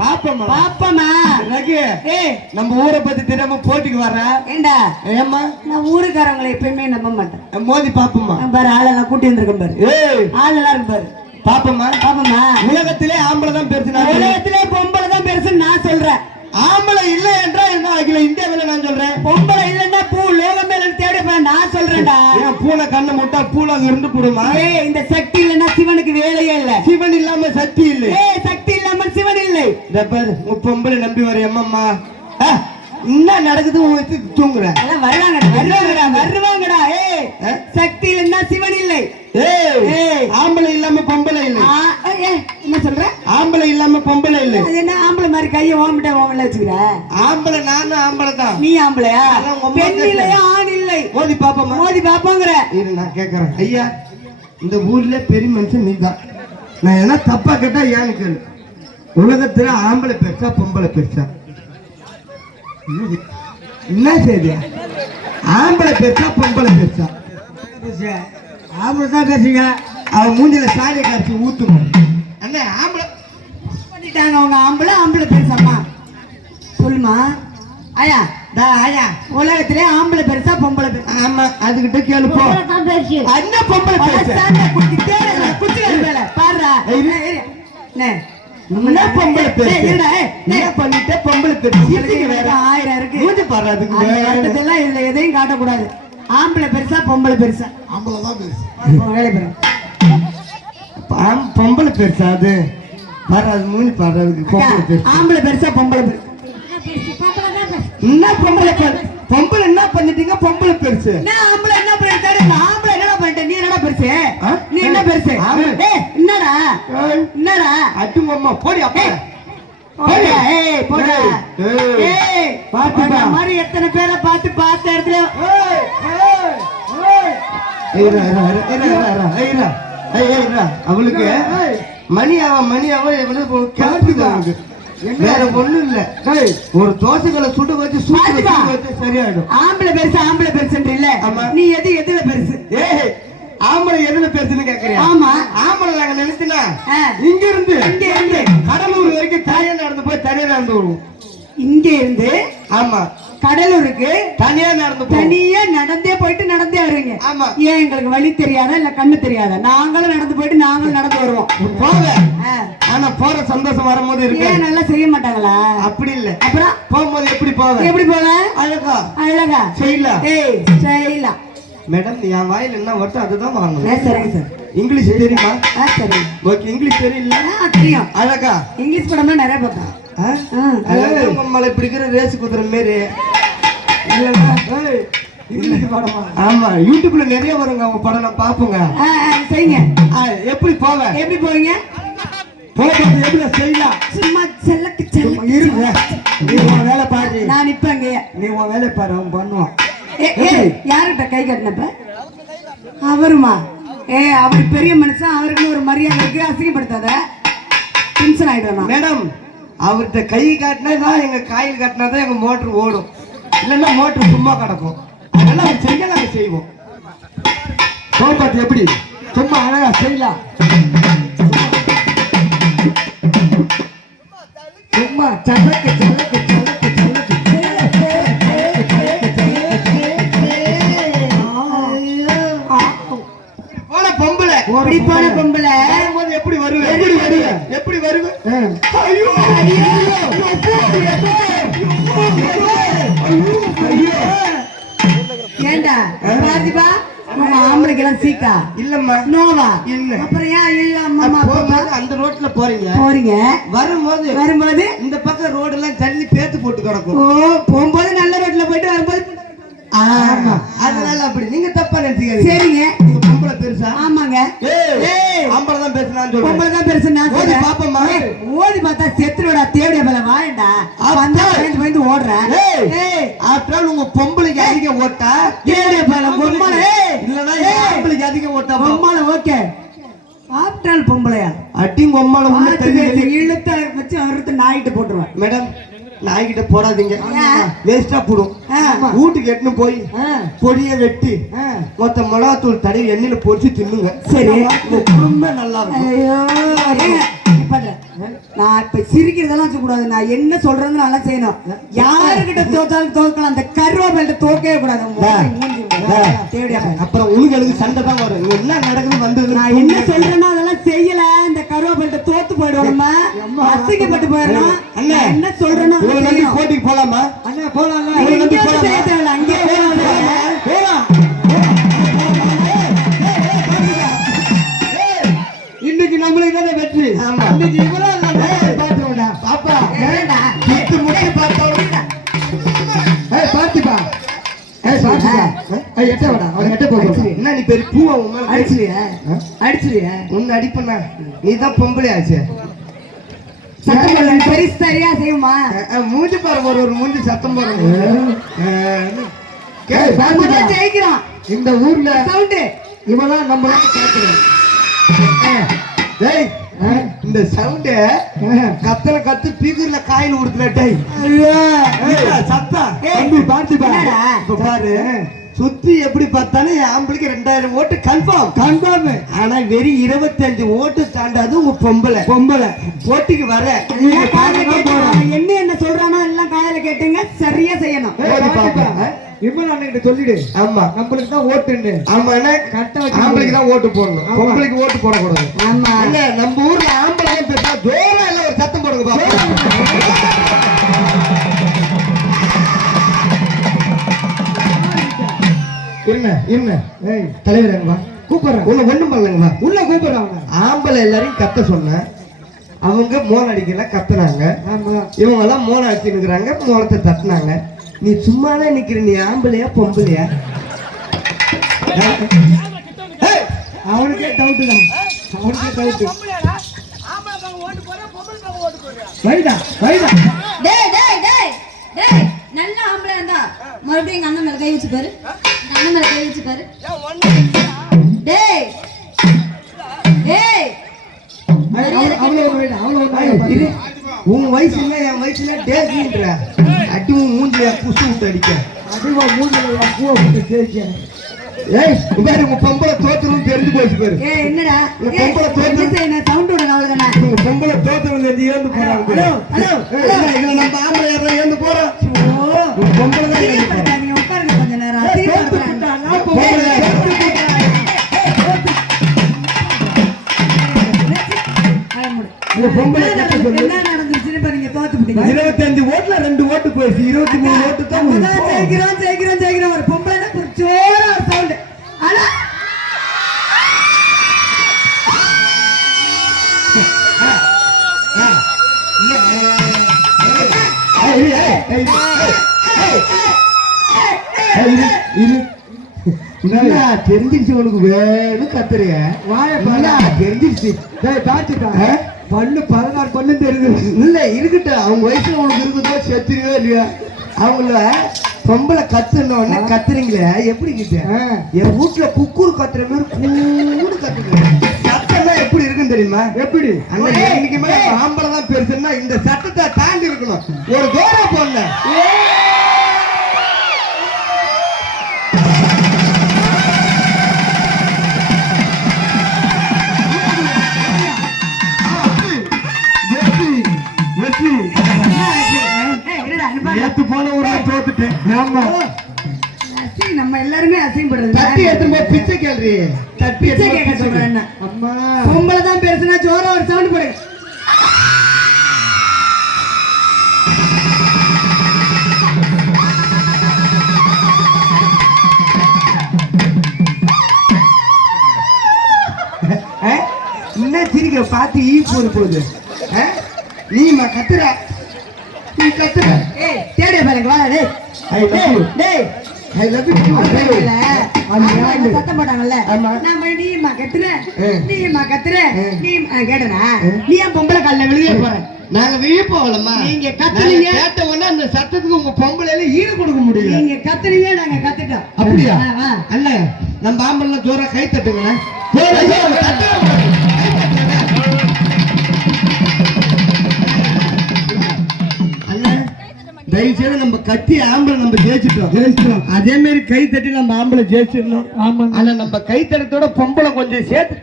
பாப்பமா? பாப்பமா? ஏய் நம்ம ஊரை பத்தி தெரியாம போட்டிக்கு வர்ற? ஏண்டா? ஏம்மா? நான் ஊருக்காரங்களை எப்பயுமே நம்ப மாட்டேன். மோதி பாப்பம்மா. நான் பாரு ஆளெல்லாம் கூட்டி வந்திருக்கேன் பாரு. ஏய். ஆளெல்லாம் இருக்கு பாரு. பாப்பம்மா? பாப்பமா உலகத்திலே ஆம்பளை தான் பெருசு. உலகத்திலே பொம்பளை தான் பெருசுன்னு நான் சொல்றேன். ஆம்பளை இல்லை என்றால் என்ன ஆகல? இந்தியாவில் நான் சொல்றேன். பொம்பளை இல்லைன்னா பூ நான் சொல்றேன்டா. ஏன் பூனை கண்ணை முட்டா பூலாக இருந்து போடுமா? ஏய் இந்த சக்தி இல்லைன்னா சிவனுக்கு வேலையே இல்ல. சிவன் இல்லாம சக்தி இல்லை. ஏய் சக்தி இல்லாமல் சிவன் இல்லை. இந்த பாரு உன் பொம்பளை நம்பி வர எம்மம்மா. என்ன நடக்குது? உன் வச்சு தூங்குற? அதான் வருவாங்கடா வருவாங்கடா வருவாங்கடா. ஏய்? சக்தி இல்லைன்னா சிவன் இல்லை. ஏய். ஆம்பளை இல்லாம பொம்பளை இல்லை. என்ன சொல்ற? ஆம்பளை இல்லாம பொம்பளை இல்லை. அது என்ன ஆம்பளை மாதிரி கையை ஓம்பிட்ட ஓம்பல வச்சுக்கிற? ஆம்பளை நானும் ஆம்பளை தான். நீ ஆம்பளையா? பெண் இல்லையா ஆண் இல்லை. மோதி பாப்பம்மா. மோதி பாப்போங்கிற. இரு நான் கேக்குறேன். ஐயா இந்த ஊர்ல பெரிய மனுஷன் நீதான். நான் என்ன தப்பா கேட்டா ஏன்னு கேளு. உலகத்துல ஆம்பளை பெருசா பொம்பளை பெருசா? என்ன செய்தியா ஆம்பளை பெருசா பொம்பளை பெருசா. ஆம்பளை தான் பேசுங்க. அவன் மூஞ்சில சாணியை காய்ச்சி ஆம்பளை பண்ணிட்டாங்க அவங்க ஆம்பளை ஆம்பளை பெருசாம்மா சொல்லுமா ஆயா டா ஆயா உலகத்திலே ஆம்பளை பெருசா பொம்பளை பெருசா. ஆமா அதுகிட்ட கேளு போ. என்ன பொம்பளை பெருசா. என்ன பொம்பளை பெருசு. என்ன பண்ணிட்ட? பொம்பளை பெருசு. வேற. ஆயிரம் இருக்கு. மூஞ்சி அதுக்கு இதுல எதையும் காட்டக்கூடாது. ஆம்பளை பெருசா பொம்பளை பெருசா. ஆம்பளை தான் பெருசு வேலை பொம்பளை பெருசா அது? பாரு அது மூஞ்சி பாரு அதுக்கு பொம்பளை பெருசு ஆம்பளை பெருசா பொம்பளை என்ன பொம்பளை பொம்பளை என்ன பண்ணிட்டீங்க பொம்பளை பெருசு ஆம்பளை என்ன பண்ணிட்டாரு ஆம்பளை என்னடா பண்ணிட்ட நீ என்னடா பெருசு? நீ என்ன பெருசு என்னடா என்னடா அட்டு அம்மா போடி அப்பா. மாதிரி எத்தனை பேரை பார்த்து பார்த்த இடத்துல. அவளுக்கு மணி ஆவ மணி ஆவ எவ்வளவு கிளப்புது அவளுக்கு வேற ஒண்ணும் இல்ல ஒரு தோசைகளை சுடு வச்சு சுட்டு. வச்சு சரியாயிடும். ஆம்பளை பெருசு ஆம்பளை பெருசுன்ற இல்ல. நீ எது எதுல பெருசு? ஏய் ஆம்பளை எதுல பேசுன்னு கேக்குறியா? ஆமா. ஆம்பளை நாங்க நினைச்சுனா. இங்க இருந்து இங்க இருந்து. கடலூர் வரைக்கும் தனியா நடந்து போய் தனியா நடந்து வருவோம். இங்க இருந்து? ஆமா. கடலூருக்கு தனியா நடந்து தனியா நடந்தே போயிட்டு நடந்தே வருவீங்க. ஆமா. ஏன் எங்களுக்கு வழி தெரியாதா இல்ல கண்ணு தெரியாதா? நாங்களும் நடந்து போயிட்டு நாங்களும் நடந்து வருவோம். ஆ. ஆனா போற சந்தோஷம் வரும்போது இருக்கு. ஏன் நல்லா செய்ய மாட்டாங்களா? அப்படி இல்ல. அப்புறம்? போகும்போது எப்படி போவ? எப்படி போல அழகா. அழகா. செய்யலாம் ஏய் செய்யலாம் மேடம் என் வாயில என்ன வருதோ அதுதான் வாங்கணும். சரிங்க சார். இங்கிலீஷ் தெரியுமா? சரிங்க. ஓகே இங்கிலீஷ் தெரியல? தெரியும். அழகா. இங்கிலீஷ் படம்லாம் நிறைய பார்த்தேன். மலை பிடிக்கிற ரேஸ் குதிரை மாரி. ஆமா யூடியூப்ல நிறைய வருங்க அவங்க படம் நான் பாப்போங்க ஆ, எப்படி போவேன் எப்படி போவீங்க? போகிறது எப்படி செய்யலாம் சும்மா செல்லக்கு செல்ல. இருங்க நீ உன் வேலை பாரு. நான் நிப்பேன் அங்கேயே. நீ உன் வேலை பாரு அவன் பண்ணுவான். யார்கிட்ட கை கட்டினப்ப? அவருமா? ஏ அவர் பெரிய மனுஷன் அவருக்கு ஒரு மரியாதை இருக்கு அசிங்கப்படுத்தாத. டென்ஷன் மேடம் அவர்கிட்ட கை காட்டினா தான் எங்க காயில் காட்டினா தான் எங்க மோட்டர் ஓடும் இல்லைன்னா மோட்டர் சும்மா கிடக்கும் அதனால அவர் செய்ய நாங்கள் செய்வோம் சோபாத்து எப்படி சும்மா அழகா செய்யலாம் சும்மா சலக்கு ஏண்டா? பார்த்திபா உங்க ஆம்பளைக்கு எல்லாம் சீக்கா? இல்லம்மா. நோவா? இல்ல. அப்புறம் ஏன் ஐயோ அம்மா போகும்போது அந்த ரோட்ல போறீங்க. போறீங்க. வரும்போது வரும்போது? இந்த பக்கம் ரோடு எல்லாம் தள்ளி பேத்து போட்டு கிடக்கும். ஓ போகும்போது நல்ல ரோட்ல போயிட்டு வரும்போது ஆமா. அதனால அப்படி. நீங்க தப்பா நினைச்சுக்காதீங்க. சரிங்க. நீங்க பொம்பளை பெருசா? ஆமாங்க. சொல்றேன். பொம்பளை தான் பெருசு நான் ஓடி. பாப்போமா? ஓடி பார்த்தா செத்துருடா தேவடிய மேல வாயண்டா. வந்தா பயந்து பயந்து ஓடுறேன் ஏய் ஆஃப்டர் உங்க பொம்பளைக்கு அதிக ஓட்டா? தேவடிய மேல பொம்பளை. இல்லனா ஏய். ஆம்பளைக்கு அதிக ஓட்டா பொம்பளை ஓகே. ஆப்டால் பொம்பளையா? அட்டி பொம்பளை உள்ள இழுத்த வச்சு அறுத்து நாயிட்டு போட்டுருவேன். மேடம் நாய்கிட்ட போடாதீங்க? வேஸ்டா போடும். வீட்டுக்கு எட்டுன்னு போய் பொடியை வெட்டி. மொத்த மிளகாத்தூள் தடவி எண்ணெயில பொரிச்சு தின்னுங்க சரி. குடும்பம் நல்லா இருக்கும். நான் இப்ப சிரிக்கிறதெல்லாம் வச்சுக்கூடாது. நான் என்ன சொல்றேன்னு நல்லா செய்யணும். யாருக்கிட்ட தோத்தாலும் தோக்கலாம். அந்த கருவாப்பேல்ட்ட தோக்கவே கூடாது. அப்புறம் உனக்கு எனக்கு சண்டை தான் வரும். என்ன நடக்குது வந்தது நான் என்ன சொல்றேனோ அதெல்லாம் செய்யல. இந்த கருவாப்பேல்ட்ட தோத்து போயிடுவோம்மா. அசிங்கப்பட்டு போயிடணும். அண்ணே. என்ன சொல்றேனோ உங்களை அதை நம்பி செய்யணும். போட்டிக்கு போலாமா? அண்ணா போலாம்? உங்களை நம்பி என்ன நீ பெரிய பூவா அடிச்சிருவியா அடிச்சிருவியா உன்னை அடிப்பண்ணா நீ தான் பொம்பளை ஆச்சு சரியா செய்யுமா மூஞ்சி பாரு ஒரு ஒரு மூஞ்சி சத்தம் போடுறது ஜெயிக்கிறோம் இந்த ஊர்ல சவுண்டு இவதான் நம்ம கேட்கிறோம் இந்த சவுண்ட் கத்தல கத்து பீக்கர்ல காயில் உடுத்துல டேய். ஏய், சத்தம் ஏய், தம்பி பாரு. சுத்தி. எப்படி பார்த்தாலும் ஆம்பளைக்கு ரெண்டாயிரம் ஓட்டு கன்ஃபார்ம் கன்ஃபார்ம் ஆனா வெறும் இருபத்தஞ்சு ஓட்டு தாண்டாது உங்க பொம்பளை. பொம்பளை. போட்டிக்கு வர. என்ன என்ன சொல்றானோ எல்லாம் காதல கேட்டுங்க. சரியா செய்யணும். விமல் அண்ணன் சொல்லிடு. ஆமா. நம்மளுக்கு தான் ஓட்டுன்னு ஆமா என்ன? கரெக்டா ஆம்பளைக்கு தான் ஓட்டு போடணும். பொம்பளைக்கு ஓட்டு போடக்கூடாது. ஆமா. அண்ணே, நம்ம ஊர்ல ஆம்பளை பேசா ஜோரா இல்ல ஒரு சத்தம் போடுங்க இருங்க இருங்க. ஏய். தலைவர் எங்க வா. கூப்பிடுறேன். உன்னை ஒண்ணும் பண்ணலங்க வா. உள்ள கூப்பிடுறேன் அவனை ஆம்பளை எல்லாரையும் கத்த சொன்னேன் அவங்க மோளம் அடிக்கல கத்துனாங்க. ஆமா. இவங்க எல்லாம் மோளம் அடிச்சுக்கிறாங்க மோளத்தை தட்டினாங்க. நீ சும்மாதான் நிக்கிற நீ ஆம்பளையா பொம்பளையா? ஏய், அவனுக்கே டவுட் தான். அவனுக்கே டவுட் வைடா வைடா. டேய் டேய் டேய் டேய் நல்ல ஆம்பளை இருந்தா மறுபடியும் எங்க அண்ணன் மேல கை வச்சு பாரு. எங்க அண்ணன் மேல கை வச்சு பாரு. டேய் டேய். அவ்வளோ அவ்வளோ ஏய், இரு. உன் வயசுல என் வயசுல டேசின்ற அடி உன் மூஞ்சில புசு விட்டு அடிக்க அதுவா மூஞ்சில பூவை போட்டு தேய்க்க ஏய் பாரு உங்க பொம்பளை தோத்துரும் தெரிஞ்சு போச்சு பாரு ஏ என்னடா இந்த ஏய், பொம்பளை தோத்து- என்ன செய்யணும் சவுண்ட் விடுங்க அவ்வளவுதானே உங்க பொம்பளை தோத்துரும் தெரிஞ்சு இறந்து போறாங்க ஹலோ ஹலோ ஏய், இல்ல, இதுல நம்ம ஆம்பளை யாரும் இறந்து போறோம் ஓ உங்க பொம்பளை தான் இறந்து போறோம் அசிங்கப்படுத்தாதீங்க, உட்காருங்க கொஞ்ச நேரம் அசிங்கப்படுத்துறாங்க. பொம்பளை தான் இறந்து போறோம். வாய மூடு. உங்க பொம்பளை இருபத்தஞ்சு ஓட்டுல ரெண்டு ஓட்டு போயிடுச்சு இருபத்தி மூணு ஓட்டு தான். ஜெயிக்கிறோம், ஜெயிக்கிறோம், ஜெயிக்கிறோம். ஒரு பொம்பளைன்னா ஒரு ஜோரா ஒரு sound. ஆனா, தெரிஞ்சிருச்சு உனக்கு வேணும் கத்துறிய பாரு. தெரிஞ்சிருச்சு பல்லு பதினாறு பல்லு தெரியுது. இல்ல இருக்கட்டும். அவங்க வயசுல உனக்கு இருக்குதோ செத்துறியோ இல்லையா அவங்கள பொம்பளை கத்துன உடனே கத்துறீங்களே எப்படி கிட்ட. என் வீட்டுல குக்கூர் கத்துற மாதிரி கூடு கத்துங்க சத்தம்லாம் எப்படி இருக்குன்னு தெரியுமா? எப்படி? அண்ணன் என்னைக்குமே நம்ம ஆம்பளை தான் பெருசுன்னா இந்த சட்டத்தை தாண்டி இருக்கணும். ஒரு கௌரவ பொண்ணு தோத்துட்டேன் ஆமா அசி, நம்ம எல்லாருமே அசிங்கப்படுறது தட்டி எடுத்து போய் பிச்சை கேள்வி. தட்டி பிச்சை கேட்க சொல்றேன்? அம்மா. பொம்பளை தான் பெருசுனா ஜோரா ஒரு சவுண்ட் ஆ? என்ன சிரிக்க பார்த்து ஈ போது. போகுது? நீமா கத்துற நீ கத்துற ஏய் தேடிய பாருங்க வா டேய். you. டேய் ஐ லவ் யூ சத்தம் போட்டாங்கல்ல. நான் போய் நீமா கத்துற. நீமா கத்துற. நீ கேட்டனா? நீ ஏன் பொம்பளை கால்ல விழுவே போற? நாங்க விழிப்போம்லம்மா நீங்க கத்துனீங்க. கேட்ட உடனே அந்த சத்தத்துக்கு உங்க பொம்பளையில ஈடு கொடுக்க முடியல. நீங்க கத்துனீங்க நாங்க கத்துட்டோம். அப்படியா. அண்ணன் நம்ம ஆம்பளை ஜோரா கை தட்டுங்களேன். தட்டுங்க. கை தட்டுங்க. தயவு செய்து நம்ம கத்தி ஆம்பளை நம்ம ஜெயிச்சிட்டோம். ஜெயிச்சிட்டோம். அதே மாதிரி கை தட்டி நம்ம ஆம்பளை ஜெயிச்சிடணும். ஆமாங்க. ஆனா நம்ம கை தட்டத்தோட பொம்பளை கொஞ்சம் சேர்த்து